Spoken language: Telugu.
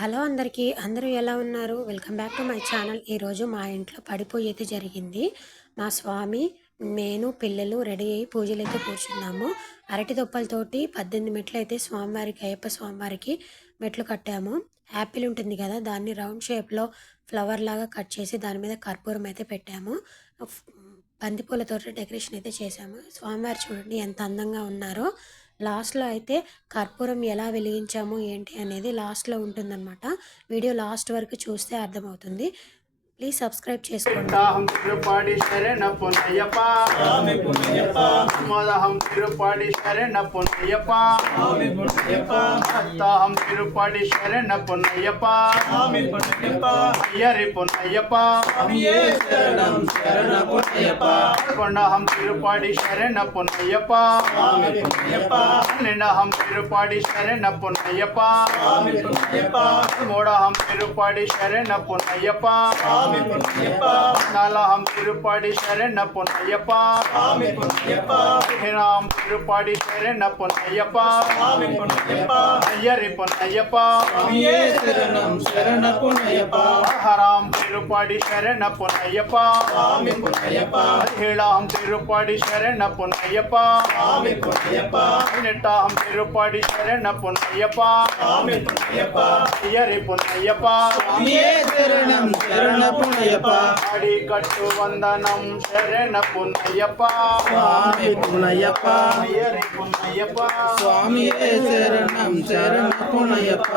హలో అందరికీ, అందరూ ఎలా ఉన్నారు? Welcome back to my channel. ఈరోజు మా ఇంట్లో పడిపోయి అయితే జరిగింది. మా స్వామి, నేను, పిల్లలు రెడీ అయ్యి పూజలు అయితే కూర్చున్నాము. అరటి దొప్పలతోటి 18 మెట్లు అయితే స్వామివారికి, అయ్యప్ప స్వామివారికి మెట్లు కట్టాము. యాపిల్ ఉంటుంది కదా, దాన్ని రౌండ్ షేప్లో ఫ్లవర్ లాగా కట్ చేసి దాని మీద కర్పూరం అయితే పెట్టాము. బంతిపూలతో డెకరేషన్ అయితే చేశాము. స్వామివారు చూడండి ఎంత అందంగా ఉన్నారో. లాస్ట్లో అయితే కర్పూరం ఎలా వెలిగించాము ఏంటి అనేది లాస్ట్లో ఉంటుందన్నమాట. వీడియో లాస్ట్ వరకు చూస్తే అర్థమవుతుంది. ప్లీజ్ సబ్స్క్రైబ్ చేసుకోండి. తిరుపాడి శరణ పొన్నయ్యప్ప స్వామి పొన్నయ్యప్ప మోదహం తిరుపాడి శరణ పొన్నయ్యప్ప స్వామి పొన్నయ్యప్ప అత్తహం తిరుపాడి శరణ పొన్నయ్యప్ప స్వామి పొన్నయ్యప్ప అయ్యరి పొన్నయ్యప్ప స్వామియే శరణం శరణ పొన్నయ్యప్ప కొండహం తిరుపాడి శరణ పొన్నయ్యప్ప స్వామి పొన్నయ్యప్ప నిన్నహం తిరుపాడి శరణ పొన్నయ్యప్ప స్వామి పొన్నయ్యప్ప మూడహం తిరుపాడి శరణ పొన్నయ్యప్ప నాలహం తిరుపాడి శరణ పొన్నయ్యప్ప హేనాం తిరుపాడి శరణ పొన్నయ్యప్ప అయ్యరి పొన్నయ్యప్ప శరణం శరణ పొన్నయ్యప్ప హరాం తిరుపాడి శరణ పొన్నయ్యప్ప హేళాం తిరుపాడి శరణ పొన్నయ్యప్ప నెట్టాం తిరుపాడి శరణ పొన్నయ్యప్ప అయ్యరి పొన్నయ్యప్ప శరణం శరణ పుణ్యప్ప అడికట్టు వందనం శరణ పుణ్యప్ప స్వామి పుణ్యప్ప అయ్యరి పుణ్యప్ప స్వామి శరణం శరణ పుణ్యప్ప.